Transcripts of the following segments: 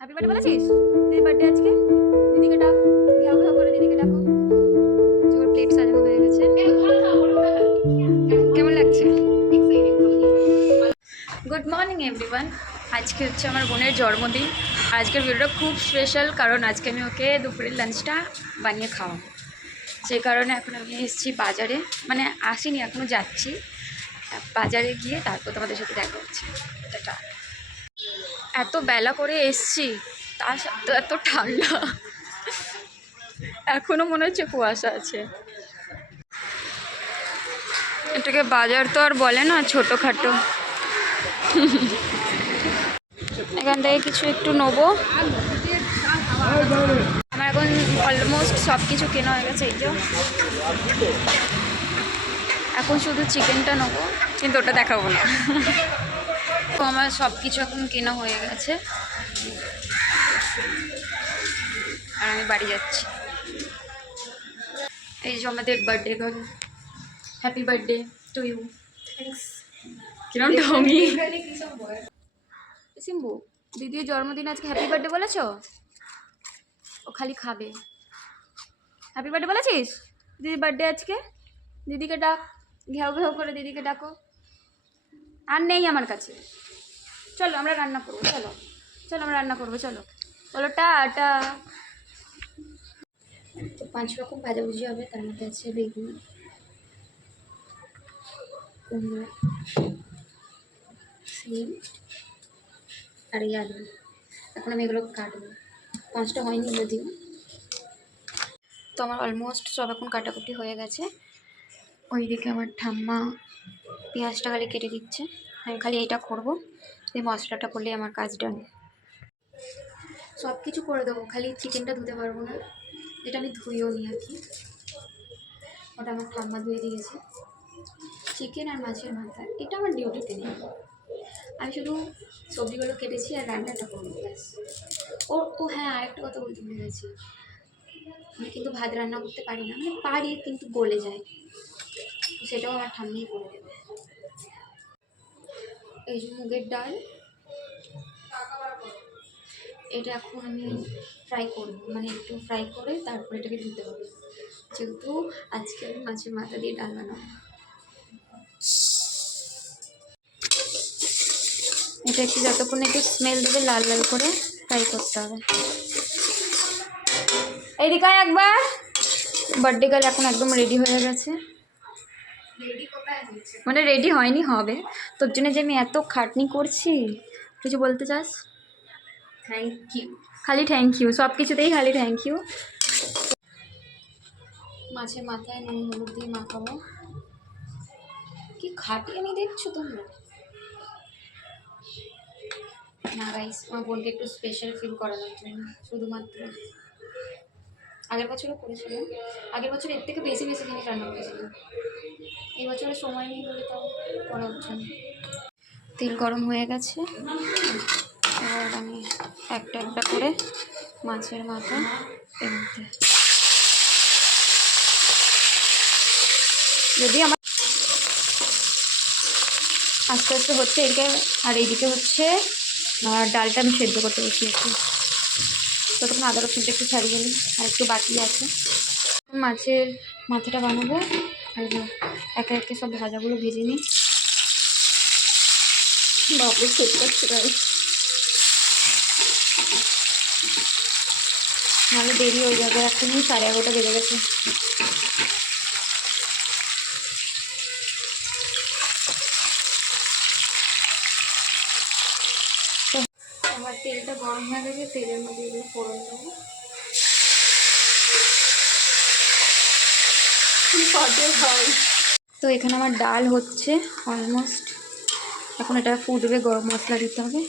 Happy birthday বলেছিস? দিদির birthday আজকে। দিদিকে ডাক, ঘেউ ঘেউ করে দিদিকে ডাকো। ওর প্লেট সাজানো হয়ে গেছে। কেমন লাগছে? Good morning everyone. আজকে হচ্ছে আমার বোনের জন্মদিন। আজকের ভিডিওটা খুব স্পেশাল, কারণ আজকে আমি ওকে দুপুরের লাঞ্চটা বানিয়ে খাওয়াবো। সেই কারণে এখন আমি এসেছি বাজারে, মানে আসিনি এখনও, যাচ্ছি বাজারে গিয়ে তারপর তোমাদের সাথে দেখা হচ্ছে। এত বেলা করে এসছি, তার সাথে এত ঠান্ডা, এখনো মনে হচ্ছে কুয়াশা আছে। এটাকে বাজার তো আর বলে না, ছোটোখাটো। এখান থেকে কিছু একটু নেবো। আমার এখন অলমোস্ট সব কিছু কেনা হয়ে গেছে। এই যে এখন শুধু চিকেনটা নেবো, কিন্তু ওটা দেখাবো না। তো আমার সব কিছু এখন কেনা হয়ে গেছে আর আমি বাড়ি যাচ্ছি। এই যে আমাদের birthday girl, happy birthday to you. Thanks. কিরম ঢঙি। সিম্বু, দিদির জন্মদিন আজকে হ্যাপি বার্থডে বলেছো? ও খালি খাবে। হ্যাপি বার্থডে বলেছিস? দিদির বার্থডে আজকে। দিদিকে ডাক, ঘেউ ঘেউ করে দিদিকে ডাকো। আর নেই আমার কাছে। চলো আমরা রান্না করবো, চলো চলো আমরা রান্না করবো, চলো বলো টাটা। তো 5 রকম ভাজাভুজি হবে, তার মধ্যে আছে বেগুন, কুমড়ো, সিম আর এই আলু। এখন আমি এগুলো কাটবো। 5টা হয়নি যদিও। তো আমার অলমোস্ট সব এখন কাটাকুটি হয়ে গেছে। ওইদিকে আমার ঠাম্মা পেঁয়াজটা খালি কেটে দিচ্ছে, আমি খালি এইটা করবো। এই মশলাটা করলেই আমার কাজ ডান। সব কিছু করে দেবো, খালি চিকেনটা ধুতে পারবো না, এটা আমি ধুয়েও নিই আর কি। ওটা আমার ঠাম্মা ধুয়ে দিয়েছে। চিকেন আর মাছের মাথা এটা আমার ডিউটিতে নেই, আমি শুধু সবজিগুলো কেটেছি আর রান্নাটা করবো ব্যাস। ও ও হ্যাঁ, আরেকটা কথা বলতে ভুলে গেছি, আমি কিন্তু ভাত রান্না করতে পারি না, মানে পারি কিন্তু গলে যায়, সেটাও আমার ঠাম্মাই করে দেবে। এই যে মুগের ডাল, এটা এখন আমি ফ্রাই করবো, মানে একটু ফ্রাই করে তারপর এটাকে ধুতে হবে, যেহেতু আজকে আমি মাছের মাথা দিয়ে ডাল বানাবো। এটা একটু যতক্ষণ একটু স্মেল দেবে লাল লাল করে ফ্রাই করতে হবে। এইদিকে একবার। বার্থডে গার্ল এখন একদম রেডি হয়ে গেছে। মানে রেডি হয়নি, হবে। তোর জন্য যে আমি এত খাটনি করছি, কিছু বলতে চাস? Thank you. খালি থ্যাংক ইউ, সব কিছুতেই খালি থ্যাংক ইউ। মাছের মাথায় নুন হলুদ দিয়ে মাখাবো। কি খাটি আমি দেখছো তোমরা? না গাইস, আমার বোনকে একটু স্পেশাল ফিল করানোর জন্য শুধুমাত্র। আগের বছরও করেছিলাম, আগের বছর এর থেকে বেশি বেশি জিনিস রান্না করেছিলাম। এই বছরের সময় নেই বলে তাও করা হচ্ছে না। তেল গরম হয়ে গেছে, এবার আমি একটা একটা করে মাছের মাথা এর মধ্যে, যদি আমার আস্তে আস্তে হচ্ছে এদিকে, আর এইদিকে হচ্ছে ডালটা আমি সেদ্ধ করতে বসিয়েছি। ততক্ষণ আদা রসুনটা একটু ছাড়িয়ে নিই, আর একটু বাকি আছে। মাছের মাথাটা বানাবো, আর একে একে সব ভাজাগুলো ভেজে নিই। বাবু সেট করছে তাই, নাহলে দেরি হয়ে যাবে। এখনই 11:30 বেজে গেছে। আমার তেলটা গরম হয়ে গেছে, তেলের মধ্যে এগুলো ফোড়ন দেবো। তো এখানে আমার ডাল হচ্ছে অলমোস্ট, এখন এটা ফুটবে, গরম মশলা দিতে হবে।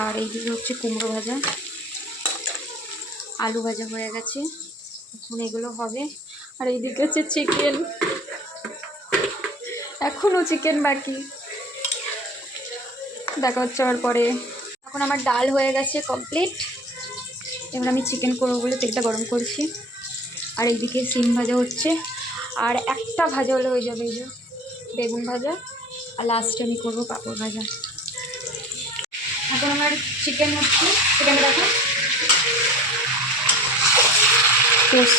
আর এইদিকে হচ্ছে কুমড়ো ভাজা, আলু ভাজা হয়ে গেছে, এখন এগুলো হবে। আর এইদিকে হচ্ছে চিকেন, এখনও চিকেন বাকি, দেখা হচ্ছে আবার পরে। এখন আমার ডাল হয়ে গেছে কমপ্লিট, এবার আমি চিকেন করবো বলে তেলটা গরম করছি। আর এইদিকে সিম ভাজা হচ্ছে, আর একটা ভাজা হলে হয়ে যাবে। এই যে বেগুন ভাজা, আর লাস্টে আমি করবো পাঁপড় ভাজা। এখন আমার চিকেন হচ্ছে, চিকেনটা দেখো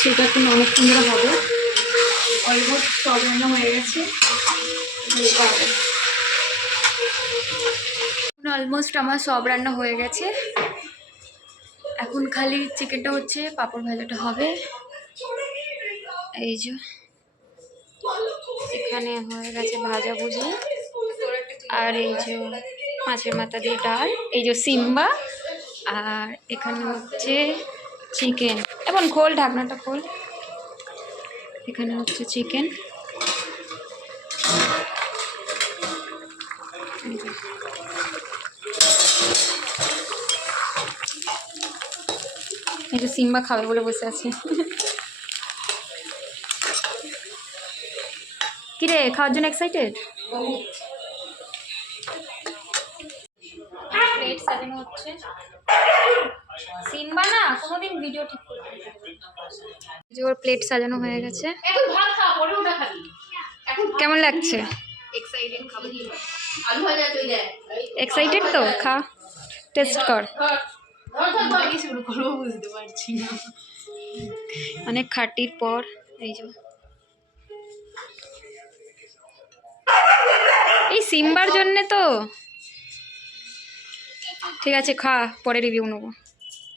সেটা এখন অনেকক্ষণ ধরে হবে। অলমোস্ট সব রান্না হয়ে গেছে। অলমোস্ট আমার সব রান্না হয়ে গেছে, এখন খালি চিকেনটা হচ্ছে, পাঁপড় ভাজাটা হবে। এই যে এখানে হয়ে গেছে ভাজাভুজি, আর এই যে মাছের মাথা দিয়ে ডাল, এই যে সিম্বা, আর এখানে হচ্ছে চিকেন। এখন খোল, ঢাকনাটা খোল। এখানে হচ্ছে চিকেন, এই যে সিম্বা খাবে বলে বসে আছে। কিরে, খাওয়ার জন্য এক্সাইটেড? প্লেট সাজানো হচ্ছে। সিম্বা না কোনোদিন ভিডিও ঠিক করবে না। যে ওর প্লেট সাজানো হয়ে গেছে। কেমন লাগছে? এক্সাইটেড তো? খা, টেস্ট কর। অনেক খাটির পর এই যে এই সিম্বার জন্যে তো। ঠিক আছে, খা, পরে রিভিউ নেবো।